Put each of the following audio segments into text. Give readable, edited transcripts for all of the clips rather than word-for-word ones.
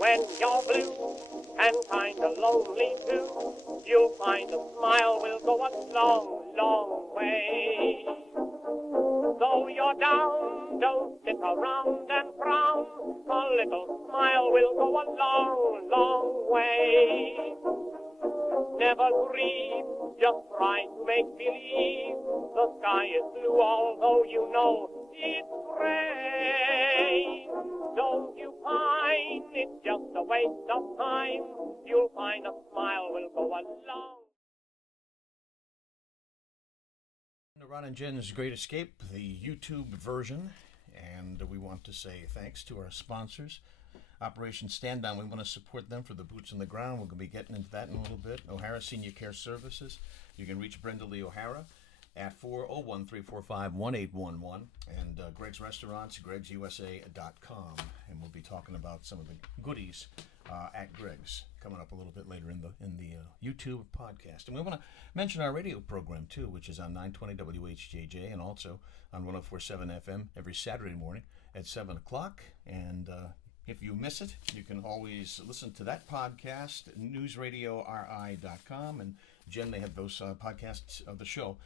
When you're blue and kinda lonely too, you'll find a smile will go a long, long way. Though you're down, don't sit around and frown. A little smile will go a long, long way. Never grieve, just try to make believe the sky is blue, although you know it's gray. Don't you pine, it's just a waste of time. You'll find a smile will go a long. Ron and Jen's Great Escape, the YouTube version, and we want to say thanks to our sponsors. Operation Stand Down, we want to support them for the boots on the ground. We're going to be getting into that in a little bit. O'Hara Senior Care Services. You can reach Brenda Lee O'Hara at 401-345-1811, and Greg's Restaurants, gregsusa.com. And we'll be talking about some of the goodies at Greg's coming up a little bit later in the YouTube podcast. And we want to mention our radio program too, which is on 920 WHJJ and also on 104.7 FM every Saturday morning at 7 o'clock. And if you miss it, you can always listen to that podcast, newsradiori.com. And Jen, they have those podcasts of the show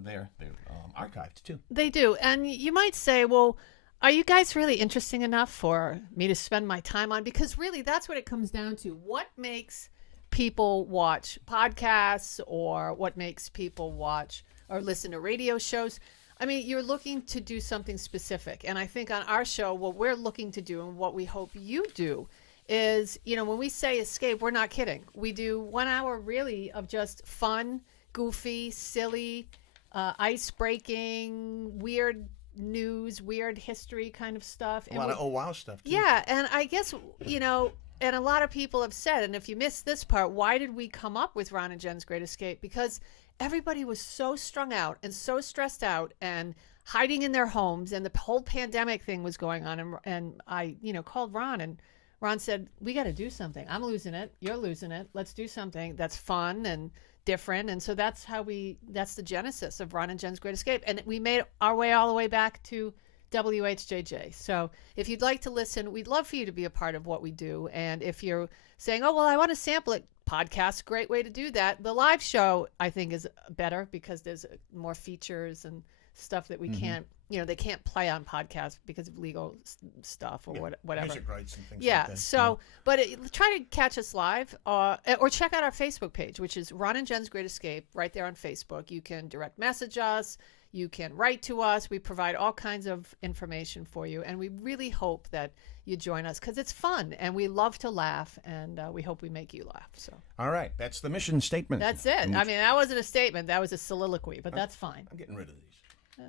there. They're archived too. They do. And you might say, well, are you guys really interesting enough for me to spend my time on? Because really, that's what it comes down to. What makes people watch podcasts, or what makes people watch or listen to radio shows? I mean, you're looking to do something specific. And I think on our show, what we're looking to do and what we hope you do is, you know, when we say escape, we're not kidding. We do 1 hour really of just fun, goofy, silly, ice-breaking, weird news, weird history kind of stuff. A lot of oh wow stuff too. Yeah, and I guess, you know, and a lot of people have said, and if you missed this part, why did we come up with Ron and Jen's Great Escape? Because everybody was so strung out and so stressed out and hiding in their homes, and the whole pandemic thing was going on, and I, you know, called Ron, and Ron said, we got to do something. I'm losing it. You're losing it. Let's do something that's fun and different. And so that's the genesis of Ron and Jen's Great Escape. And we made our way all the way back to WHJJ. So if you'd like to listen, we'd love for you to be a part of what we do. And if you're saying, oh, well, I want to sample it, podcast, great way to do that. The live show, I think, is better because there's more features and stuff that we can't, you know, they can't play on podcasts because of legal stuff or whatever. Music rights and things yeah, like that. so, but try to catch us live or check out our Facebook page, which is Ron and Jen's Great Escape, right there on Facebook. You can direct message us. You can write to us. We provide all kinds of information for you, and we really hope that you join us because it's fun, and we love to laugh, and we hope we make you laugh. So, all right, that's the mission statement. That's it. I mean, that wasn't a statement. That was a soliloquy, but that's fine. I'm getting rid of these.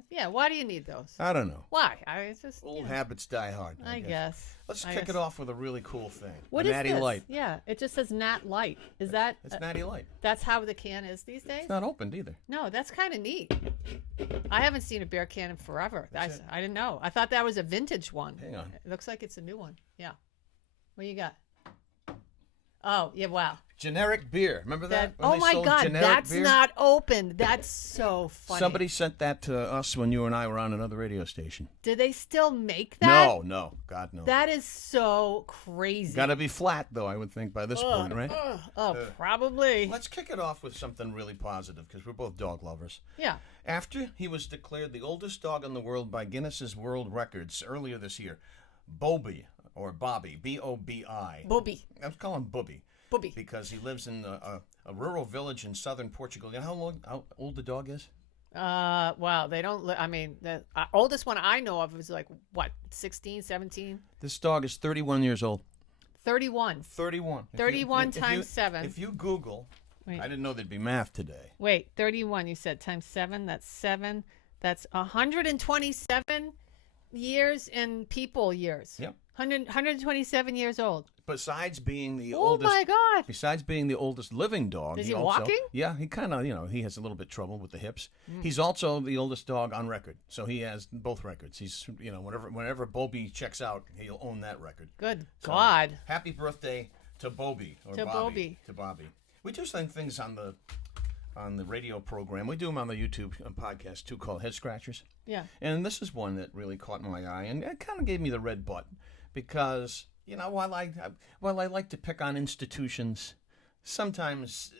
Yeah, why do you need those? I don't know. Why? It's just Old habits die hard. I guess. Let's kick it off with a really cool thing. What a is Natty this? Light. Yeah, it just says Nat Light. Is that? It's Natty Light. That's how the can is these days? It's not opened either. No, that's kind of neat. I haven't seen a beer can in forever. I didn't know. I thought that was a vintage one. Hang on. It looks like it's a new one. Yeah. What you got? Oh, yeah, wow. Generic beer. Remember that? Oh, my God. That's beer? not opened. That's so funny. Somebody sent that to us when you and I were on another radio station. Do they still make that? No. God, no. That is so crazy. Got to be flat, though, I would think, by this point, right? Probably. Let's kick it off with something really positive, because we're both dog lovers. Yeah. After he was declared the oldest dog in the world by Guinness's World Records earlier this year, Bobby, or Bobby, B-O-B-I. Bobby. I was calling him Bobby. Bobby. Because he lives in a rural village in southern Portugal. You know how old the dog is? Wow, they don't, I mean, the oldest one I know of is like, what, 16, 17? This dog is 31 years old. 31. 31. 31 times 7. If you Google, Wait. I didn't know there'd be math today. Wait, 31, you said, times 7, that's 7. That's 127 years in people years. Yep. 127 years old. Besides being the Oh oldest, my God! Besides being the oldest living dog, Is he also, walking? Yeah, he kind of, he has a little bit trouble with the hips. He's also the oldest dog on record, so he has both records. He's, whenever Bobby checks out, he'll own that record. Good So, God! Happy birthday to Bobby or To Bobby. Bobby. To Bobby. We do some things on the radio program. We do them on the YouTube podcast too, called Head Scratchers. Yeah. And this is one that really caught my eye, and it kind of gave me the red button because You know, while I like to pick on institutions, sometimes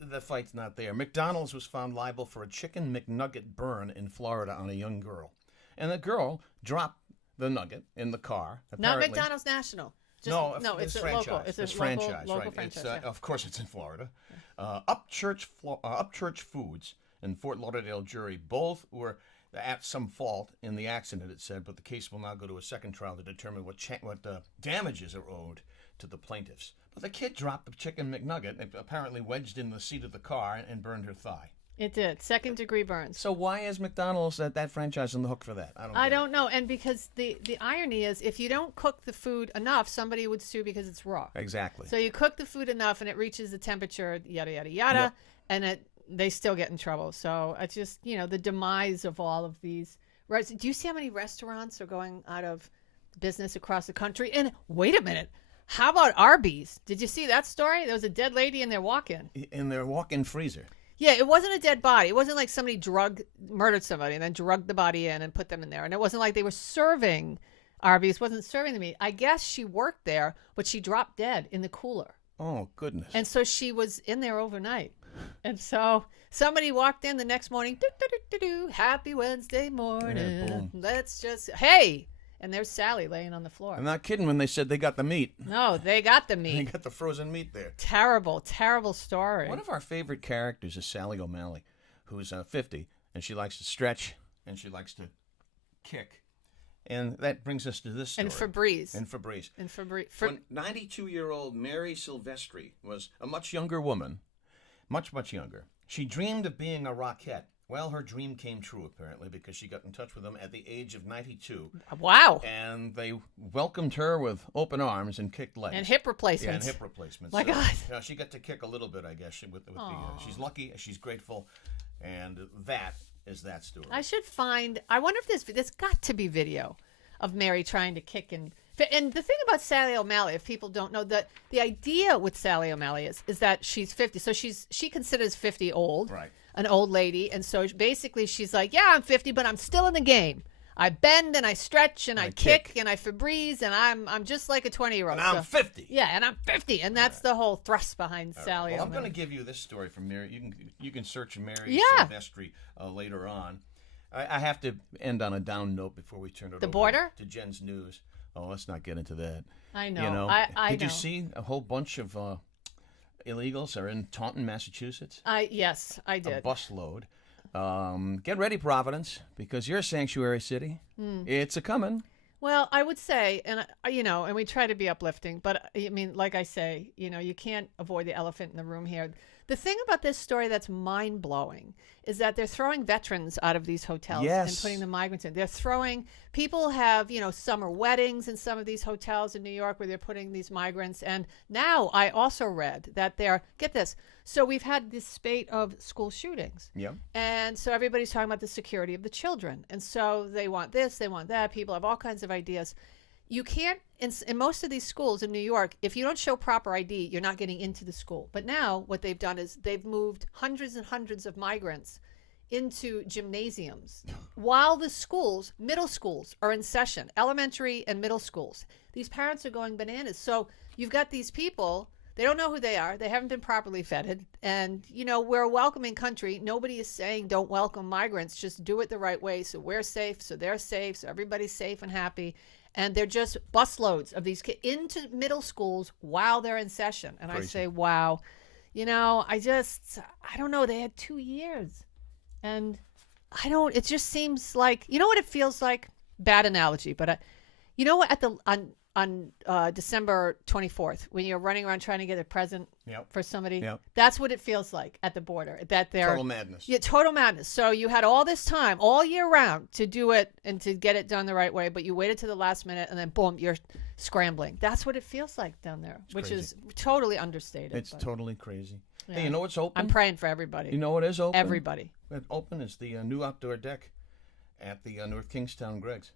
the fight's not there. McDonald's was found liable for a chicken McNugget burn in Florida on a young girl, and the girl dropped the nugget in the car. Not Apparently. McDonald's National. No, it's a franchise. local. It's a franchise, local right? franchise. It's, of course, it's in Florida. Upchurch Foods and Fort Lauderdale jury both were at some fault in the accident, it said, but the case will now go to a second trial to determine what damages are owed to the plaintiffs. But the kid dropped the chicken McNugget, and apparently wedged in the seat of the car and burned her thigh. It did. Second-degree burns. So why is McDonald's that franchise on the hook for that? I don't know. And because the irony is, if you don't cook the food enough, somebody would sue because it's raw. Exactly. So you cook the food enough, and it reaches the temperature, yada yada yada, Yep. and they still get in trouble. So it's just the demise of all of these. Right? Do you see how many restaurants are going out of business across the country? And wait a minute. How about Arby's? Did you see that story? There was a dead lady in their walk-in. In their walk-in freezer. Yeah, it wasn't a dead body. It wasn't like somebody murdered somebody and then drugged the body in and put them in there. And it wasn't like they were serving Arby's, wasn't serving the meat. I guess she worked there, but she dropped dead in the cooler. Oh, goodness. And so she was in there overnight. And so somebody walked in the next morning, happy Wednesday morning. Yeah, boom. Let's just, hey. And there's Sally laying on the floor. I'm not kidding when they said they got the meat. No, they got the They meat. got the frozen meat there. Terrible, terrible story. One of our favorite characters is Sally O'Malley, who's 50, and she likes to stretch, and she likes to kick. And that brings us to this story. And Febreze. And Febreze. And Febreze. When 92-year-old Mary Silvestri was a much younger woman, much, much younger, she dreamed of being a rockette. Well, her dream came true, apparently, because she got in touch with them at the age of 92. Wow. And they welcomed her with open arms and kicked legs. And hip replacements. Yeah, and hip replacements. My God. Yeah, she got to kick a little bit, I guess. She's lucky, she's grateful, and that is that story. I wonder if there's got to be video of Mary trying to kick and the thing about Sally O'Malley, if people don't know, that the idea with Sally O'Malley is that she's 50, so she considers 50 old. Right. An old lady, and so basically she's like, yeah, I'm 50, but I'm still in the game. I bend and I stretch and I kick and I Febreze, and I'm just like a 20-year-old. And I'm 50. Yeah, and I'm 50, and that's the whole thrust behind Sally. Well, I'm O'Malley. going to give you this story from Mary. You can search Mary Silvestri later on. I have to end on a down note before we turn it over border? to Jen's news. Oh, let's not get into that. I know. You know, I did know. you see a whole bunch of illegals are in Taunton, Massachusetts? Yes, I did. A busload. Get ready, Providence, because you're a sanctuary city. It's a coming. Well, I would say, and and we try to be uplifting, but I mean, like I say, you can't avoid the elephant in the room here. The thing about this story that's mind-blowing is that they're throwing veterans out of these hotels and putting the migrants in. People have, summer weddings in some of these hotels in New York where they're putting these migrants. And now I also read that get this, so we've had this spate of school shootings. Yeah. And so everybody's talking about the security of the children. And so they want this, they want that. People have all kinds of ideas. You can't, in most of these schools in New York, if you don't show proper ID, you're not getting into the school. But now what they've done is they've moved hundreds and hundreds of migrants into gymnasiums while the schools, middle schools, are in session, elementary and middle schools. These parents are going bananas. So you've got these people, they don't know who they are. They haven't been properly vetted. And, we're a welcoming country. Nobody is saying don't welcome migrants. Just do it the right way so we're safe, so they're safe, so everybody's safe and happy. And they're just busloads of these kids into middle schools while they're in session. And Crazy. I say, wow. I don't know. They had 2 years. And it just seems like, what it feels like? Bad analogy. But what, on December 24th, when you're running around trying to get a present for somebody, that's what it feels like at the border. That they're Total madness. Yeah, total madness. So you had all this time, all year round, to do it and to get it done the right way, but you waited to the last minute, and then boom, you're scrambling. That's what it feels like down there, which is totally understated. It's totally crazy. Yeah. Hey, you know what's open? I'm praying for everybody. You know what is open? Everybody. What's open is the new outdoor deck at the North Kingstown Greg's.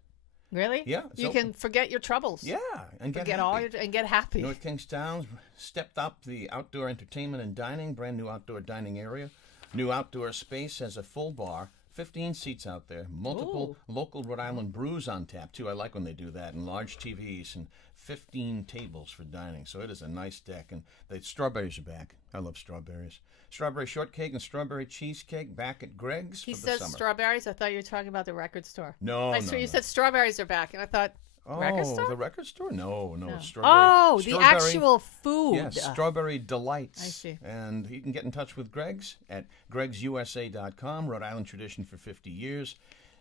Really? Yeah, it's you open. can forget your troubles. Yeah, and get happy. And get happy. North Kingstown stepped up the outdoor entertainment and dining, brand new outdoor dining area. New outdoor space has a full bar, 15 seats out there. Multiple local Rhode Island brews on tap, too. I like when they do that. And large TVs and 15 tables for dining. So it is a nice deck. And the strawberries are back. I love strawberries. Strawberry shortcake and strawberry cheesecake back at Greg's He for the says summer. strawberries. I thought you were talking about the record store. No, I swear you said strawberries are back, and I thought, record store? The record store? No. It's Oh, the strawberry, actual food. Yes, Strawberry Delights. I see. And you can get in touch with Greg's at gregsusa.com. Rhode Island tradition for 50 years.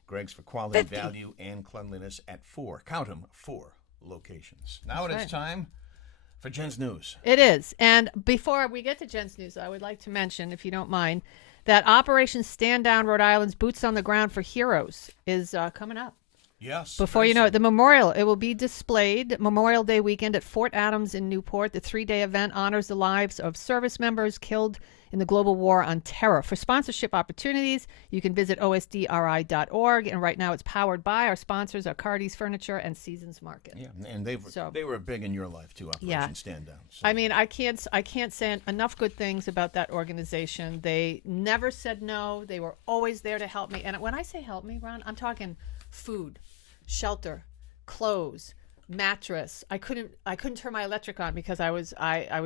Greg's for quality, value, and cleanliness at 4 locations. Now it is time for Jen's News. It is. And before we get to Jen's News, I would like to mention, if you don't mind, that Operation Stand Down Rhode Island's Boots on the Ground for Heroes is coming up. Yes. Before you know it, the memorial, it will be displayed Memorial Day weekend at Fort Adams in Newport. The 3-day event honors the lives of service members killed in the global war on terror. For sponsorship opportunities, you can visit osdri.org. And right now it's powered by our sponsors, are Cardi's Furniture and Seasons Market. Yeah, and they were big in your life too, Operation Stand Down. So. I mean, I can't say enough good things about that organization. They never said no. They were always there to help me. And when I say help me, Ron, I'm talking food, shelter, clothes, mattress. I couldn't turn my electric on because I was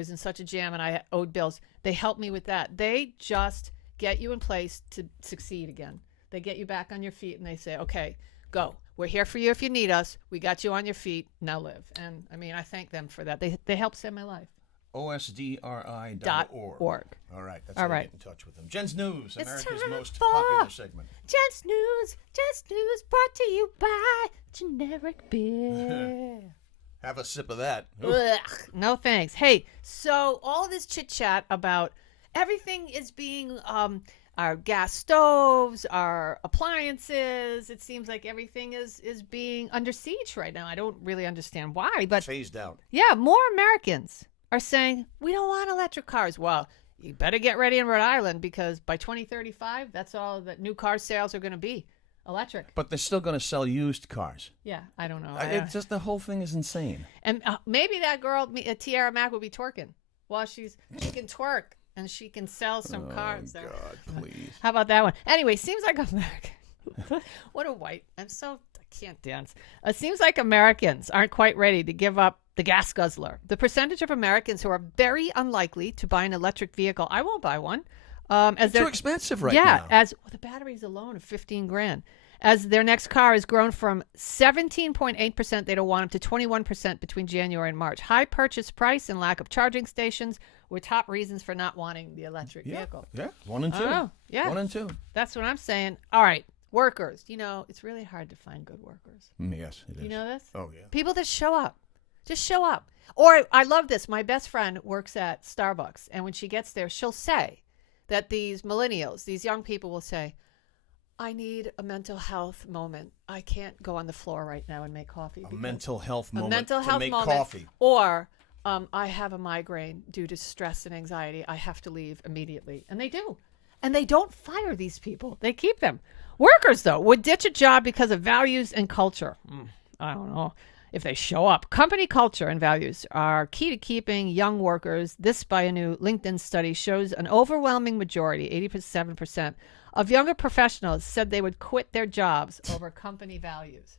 in such a jam and I owed bills. They helped me with that. They just get you in place to succeed again. They get you back on your feet and they say, okay, go. We're here for you if you need us. We got you on your feet. Now live. And I mean, I thank them for that. They helped save my life. OSDRI.org. All right. That's how you get in touch with them. Jen's News, America's most popular segment. Jen's News brought to you by generic beer. Have a sip of that. Ugh, no thanks. Hey, so all this chit chat about everything is being our gas stoves, our appliances. It seems like everything is being under siege right now. I don't really understand why, but phased out. Yeah, more Americans are saying we don't want electric cars. Well, you better get ready in Rhode Island because by 2035, that's all that new car sales are going to be. Electric. But they're still going to sell used cars. Yeah, I don't know. It's just the whole thing is insane. And maybe that girl, Tiara Mack, will be twerking while she can twerk and she can sell some cars. Oh, God, please. How about that one? Anyway, seems like American. What a white. I can't dance. It seems like Americans aren't quite ready to give up the gas guzzler. The percentage of Americans who are very unlikely to buy an electric vehicle, I won't buy one. As too expensive now. Yeah, the batteries alone are $15,000. As their next car has grown from 17.8% they don't want them to 21% between January and March. High purchase price and lack of charging stations were top reasons for not wanting the electric vehicle. Yeah, 1 and 2. Yeah, 1 and 2. That's what I'm saying. All right, workers. You know, it's really hard to find good workers. Yes, it is. You know this? Oh, yeah. People that show up. Just show up. Or I love this. My best friend works at Starbucks, and when she gets there, she'll say that these millennials, these young people will say, I need a mental health moment. I can't go on the floor right now and make coffee. A mental health moment to make moment. Coffee. Or I have a migraine due to stress and anxiety. I have to leave immediately. And they do. And they don't fire these people. They keep them. Workers, though, would ditch a job because of values and culture. I don't know if they show up. Company culture and values are key to keeping young workers. This, by a new LinkedIn study, shows an overwhelming majority, 87%, of younger professionals said they would quit their jobs over company values.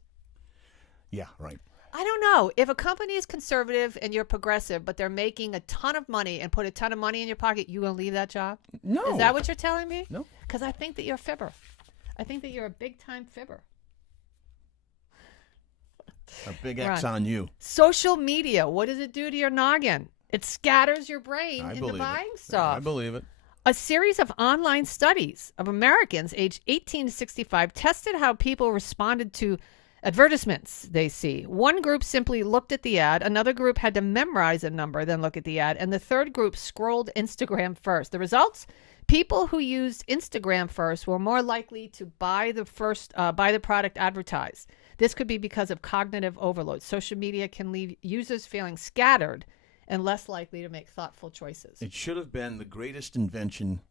Yeah, right. I don't know. If a company is conservative and you're progressive, but they're making a ton of money and put a ton of money in your pocket, you going to leave that job? No. Is that what you're telling me? No. Because I think that you're a fibber. I think that you're a big-time fibber. A big X on you. Social media, what does it do to your noggin? It scatters your brain into buying stuff. I believe it. A series of online studies of Americans aged 18 to 65 tested how people responded to advertisements they see. One group simply looked at the ad. Another group had to memorize a number, then look at the ad. And the third group scrolled Instagram first. The results? People who used Instagram first were more likely to buy the product advertised. This could be because of cognitive overload. Social media can leave users feeling scattered and less likely to make thoughtful choices. It should have been the greatest invention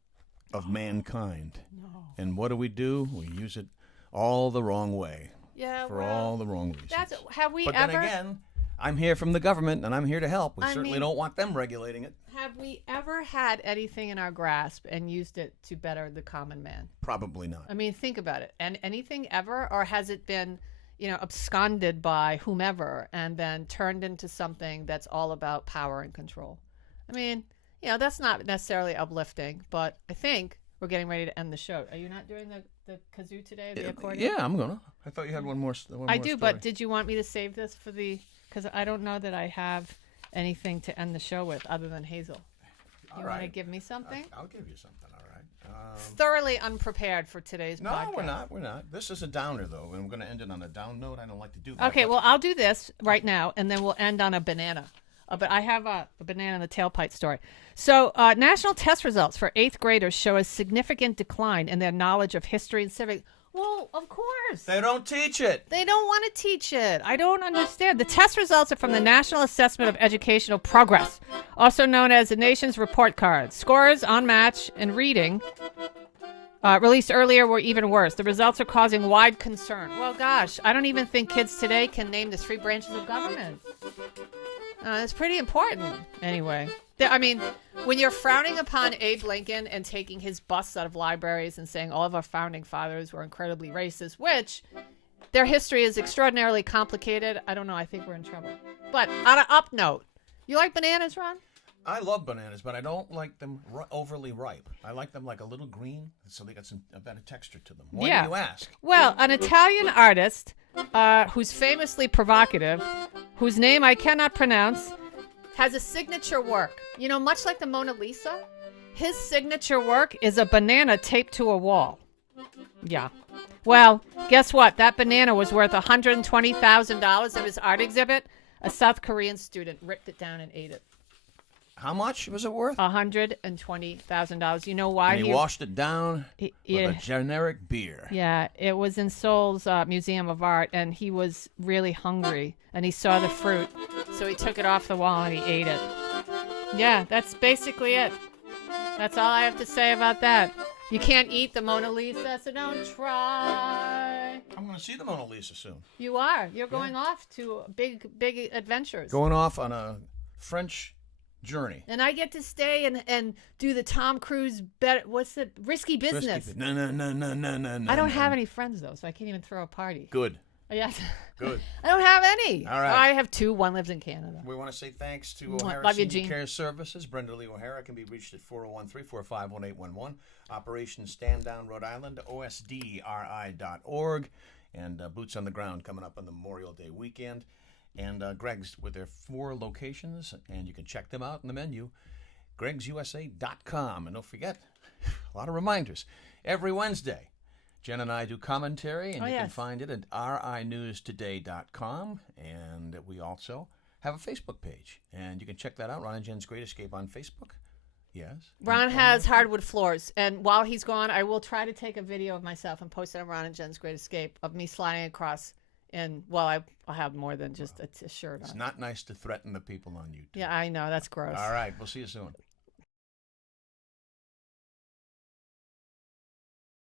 of mankind. No. And what do? We use it all the wrong way. Yeah, for all the wrong reasons. Have we but ever? Then again, I'm here from the government, and I'm here to help. We I certainly mean- don't want them regulating it. Have we ever had anything in our grasp and used it to better the common man? Probably not. I mean, think about it. And anything ever, or has it been, absconded by whomever and then turned into something that's all about power and control? I mean, that's not necessarily uplifting, but I think we're getting ready to end the show. Are you not doing the kazoo today, the accordion? Yeah, I'm gonna. I thought you had one more. I do, but did you want me to save this for because I don't know that I have anything to end the show with other than Hazel. You want to give me something? I'll give you something. All right. Thoroughly unprepared for today's podcast. No, we're not. This is a downer, though, and we're going to end it on a down note. I don't like to do that. Okay, well, I'll do this right now, and then we'll end on a banana. But I have a banana in the tailpipe story. So, national test results for 8th graders show a significant decline in their knowledge of history and civics. Well, of course. They don't teach it. They don't want to teach it. I don't understand. The test results are from the National Assessment of Educational Progress, also known as the nation's report card. Scores on match and reading released earlier were even worse. The results are causing wide concern. Well, gosh, I don't even think kids today can name the 3 branches of government. It's pretty important. Anyway, I mean, when you're frowning upon Abe Lincoln and taking his busts out of libraries and saying all of our founding fathers were incredibly racist, which their history is extraordinarily complicated, I don't know. I think we're in trouble. But on an up note, you like bananas, Ron? I love bananas, but I don't like them overly ripe. I like them like a little green, so they got a better texture to them. Why do you ask? Well, an Italian artist who's famously provocative, whose name I cannot pronounce, has a signature work. Much like the Mona Lisa, his signature work is a banana taped to a wall. Yeah. Well, guess what? That banana was worth $120,000 of his art exhibit. A South Korean student ripped it down and ate it. How much was it worth? $120,000. You know why? And he washed it down with a generic beer. Yeah, it was in Seoul's Museum of Art, and he was really hungry, and he saw the fruit, so he took it off the wall and he ate it. Yeah, that's basically it. That's all I have to say about that. You can't eat the Mona Lisa, so don't try. I'm going to see the Mona Lisa soon. You are. You're going off to big adventures. Going off on a French journey. And I get to stay and do the Tom Cruise risky business. No. I don't have any friends though, so I can't even throw a party. Good. Yes. Good. I don't have any. All right. I have 2. One lives in Canada. We want to say thanks to O'Hara Love you, Senior Gene. Care Services. Brenda Lee O'Hara can be reached at 401-345-1811. Operation Stand Down Rhode Island, osdri.org. And Boots on the Ground coming up on the Memorial Day weekend. And Greg's with their 4 locations, and you can check them out in the menu, gregsusa.com. And don't forget, a lot of reminders. Every Wednesday, Jen and I do commentary, and you can find it at rinewstoday.com. And we also have a Facebook page, and you can check that out, Ron and Jen's Great Escape on Facebook. Yes. Ron has hardwood floors, and while he's gone, I will try to take a video of myself and post it on Ron and Jen's Great Escape of me sliding across. And, I'll have more than just a shirt on. It's not nice to threaten the people on YouTube. Yeah, I know. That's gross. All right. We'll see you soon.